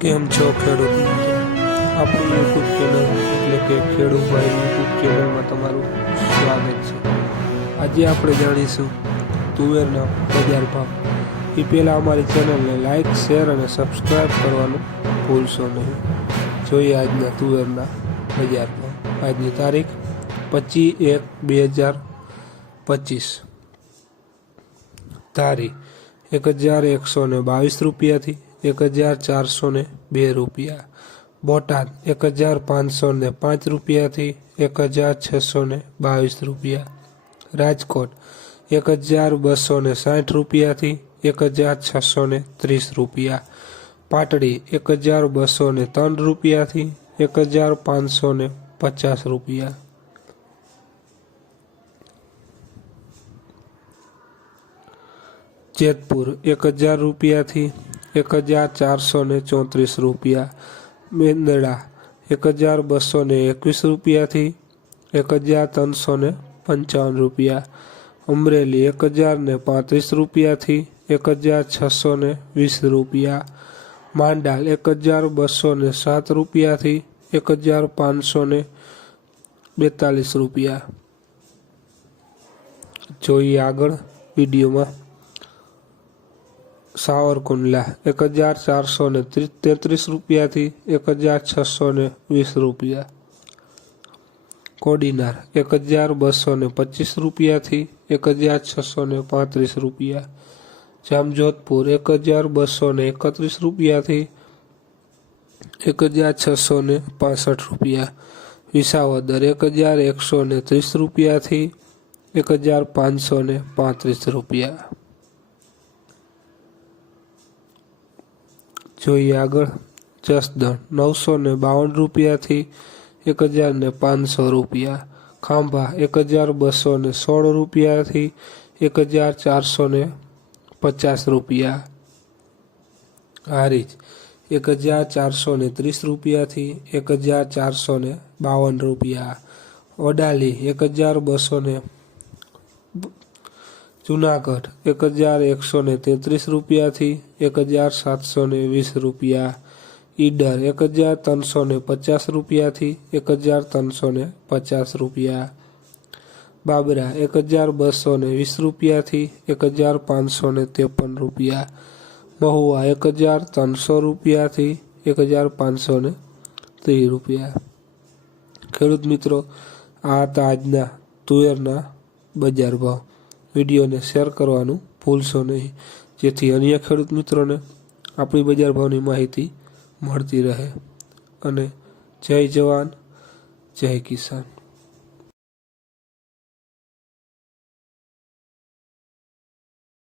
કેમ છો ખેડૂત? આપણી યુટ્યુબ ચેનલ એટલે કે ખેડૂતભાઈ યુટ્યુબ ચેનલમાં તમારું સ્વાગત છે. આજે આપણે જાણીશું તુવેરના બજાર ભાવ. એ પહેલાં અમારી ચેનલને લાઇક શેર અને સબસ્ક્રાઈબ કરવાનું ભૂલશો નહીં. જોઈએ આજના તુવેરના બજાર ભાવ. આજની તારીખ પચીસ એક બે હજાર પચીસ. તારીખ એક હજાર એકસો ને બાવીસ રૂપિયાથી એક હજાર ચારસો ને બે રૂપિયા. બોટાદ એક હજાર પાંચસો ને પાંચ રૂપિયાથી એક હજાર છસો ને બાવીસ રૂપિયા. રાજકોટ એક હજાર બસો ને સાઠ રૂપિયાથી એક હજાર છસો ને ત્રીસ રૂપિયા. પાટડી એક હજાર બસો ને ત્રણ રૂપિયાથી એક હજાર પાંચસો ને પચાસ રૂપિયા. જેતપુર એક હજાર રૂપિયાથી એક હજાર ચારસો ને ચોત્રીસ રૂપિયા. મેંદડા એક હજાર બસો ને એકવીસ રૂપિયાથી એક હજાર ત્રણસો ને પંચાવન રૂપિયા. અમરેલી એક હજાર ને પાંત્રીસ રૂપિયાથી એક હજાર છસો ને વીસ રૂપિયા. માંડાલ એક હજાર બસો ને સાત રૂપિયાથી એક હજાર પાંચસો ને બેતાલીસ રૂપિયા. જોઈએ આગળ વિડીયોમાં. સાવરકુંડલા એક હજાર ચારસો ને તેત્રીસ રૂપિયાથી એક હજાર છસો ને વીસ રૂપિયા. કોડીનાર, એક હજાર બસો ને પચીસ રૂપિયાથી એક હજાર છસો ને પાંત્રીસ રૂપિયા. જામજોધપુર, એક હજાર બસો ને એકત્રીસ રૂપિયાથી એક હજાર છસો ને પાસઠ રૂપિયા. વિસાવદર, એક હજાર એકસો ને ત્રીસ રૂપિયાથી એક હજાર પાંચસો ને પાંત્રીસ રૂપિયા. જોઈએ આગળ. જસદણ, નવસો ને બાવન રૂપિયાથી એક હજાર ને પાંચસો રૂપિયા. ખાંભા, એક હજાર બસો ને સોળ રૂપિયાથી એક હજાર ચારસો ને પચાસ રૂપિયા. હારીજ, એક હજાર ચારસો ને ત્રીસ રૂપિયાથી એક હજાર ચારસો ને બાવન રૂપિયા. ઓડાલી, એક હજાર બસો ને જુનાગઢ એક હજાર એકસો ને તેત્રીસ રૂપિયાથી એક હજાર સાતસો ને વીસ રૂપિયા. ઈડર એક હજાર ત્રણસો ને પચાસ રૂપિયાથી એક હજાર ત્રણસો ને પચાસ રૂપિયા. બાબરા એક હજાર બસો ને વીસ રૂપિયાથી એક હજાર પાંચસો ને ત્રેપન રૂપિયા. મહુવા એક હજાર ત્રણસો રૂપિયાથી એક હજાર પાંચસો ને ત્રીસ રૂપિયા. ખેડૂત મિત્રો, આ હતા આજના તુવેરના બજાર ભાવ. વિડીયોને શેર કરવાનું ભૂલશો નહીં. જેથી અન્ય ખેડૂત મિત્રોને આપણી બજાર ભાવની માહિતી મળતી રહે. અને જય જવાન, જય કિસાન.